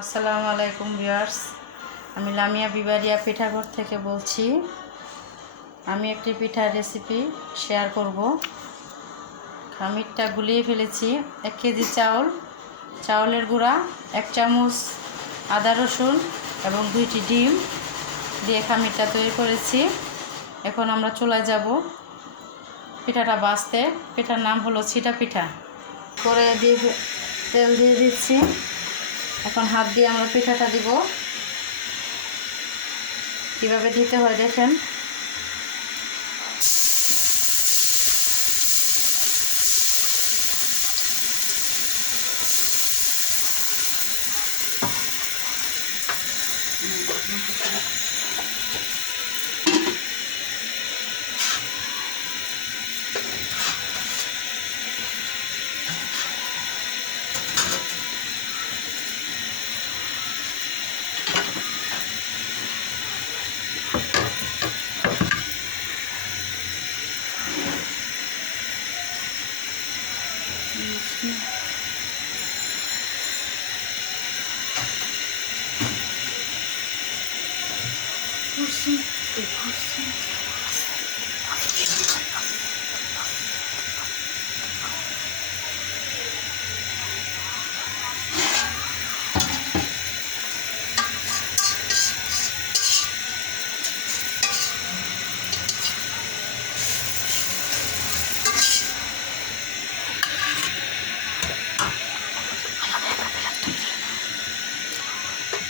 আসসালামু আলাইকুম ভিউয়ার্স, আমি লামিয়া বিবারিয়া পিঠাঘর থেকে বলছি। আমি একটি পিঠার রেসিপি শেয়ার করব। খামিরটা গুলিয়ে ফেলেছি। 1 কেজি চাউলের গুঁড়া, 1 চামচ আদা রসুন এবং 2টি ডিম দিয়ে খামিরটা তৈরি করেছি। এখন আমরা চলে যাব পিঠাটা ভাজতে। পিঠার নাম হলো ছিটা পিঠা। কড়াইয়ে দিয়ে তেল দিয়ে দিচ্ছি। এখন হাত দিয়ে আমরা পিঠাটা দিব। কিভাবে দিতে হয় দেখেন।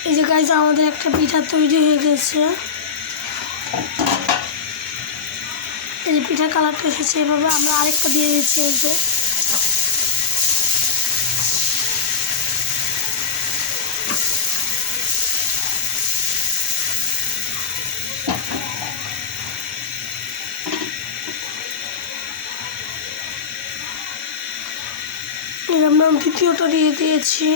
এই যে গাইস, আমাদের একটা পিঠা তৈরি হয়ে গেছে। এই যে পিঠার কালারটা এসেছে, এভাবে আমরা আরেকটা দিয়ে দিচ্ছি। এই যে আমরা দ্বিতীয়টা দিয়ে দিয়েছি।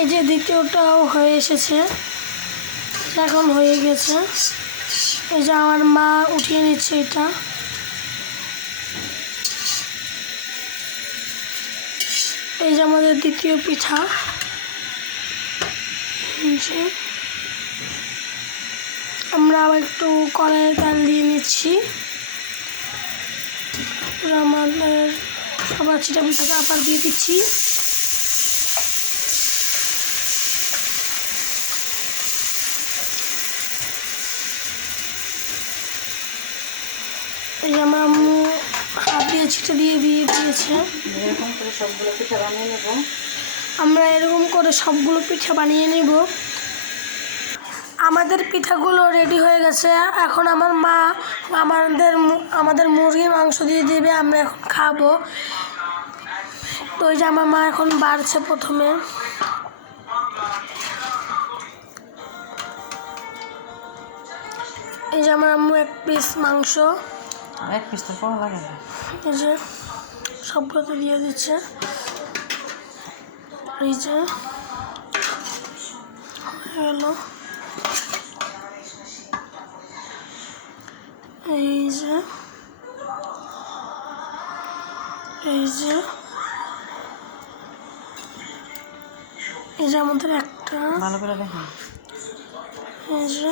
এই যে দ্বিতীয়টাও হয়ে এসেছে, এখন হয়ে গেছে। এই যে আমার মা উঠিয়ে নিচ্ছে এটা। এই যে আমাদের দ্বিতীয় পিঠা। আমরা আবার একটু কড়াইয়ে তেল দিয়ে নিচ্ছি। আমাদের আবার ছিটা পিঠাটা আবার দিয়ে দিচ্ছি। এই যে আমার আম্মু হাত দিয়ে ছিটা দিয়ে দিয়েছে। এরকম করে সবগুলো পিঠা বানিয়ে নেব। আমরা এরকম করে সবগুলো পিঠা বানিয়ে নেব। আমাদের পিঠাগুলো রেডি হয়ে গেছে। এখন আমার মা আমাদের মুরগির মাংস দিয়ে দেবে, আমরা এখন খাবো। তো ওই যে আমার মা এখন বাড়ছে প্রথমে। এই যে আমার আম্মু 1 পিস মাংস, 1 পিস তো কম লাগে না। এই যে সবগুলোতে দিয়ে দিচ্ছে। এই যে হলো, এই যে এই যে এই যে আমাদের একটা, ভালো করে দেখেন। এই যে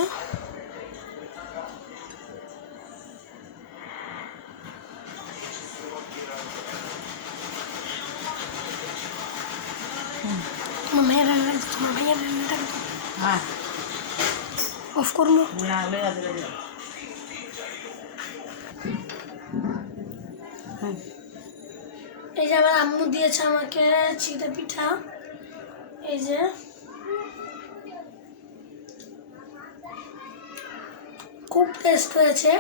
তোমার ভাইয়ের রান্নাটা হ্যাঁ, অফ করবো না লইয়া দিলে। এই যে আমার আম্মু দিয়েছে আমাকে ছিটা পিঠা। এই যে খুব টেস্ট হয়েছে।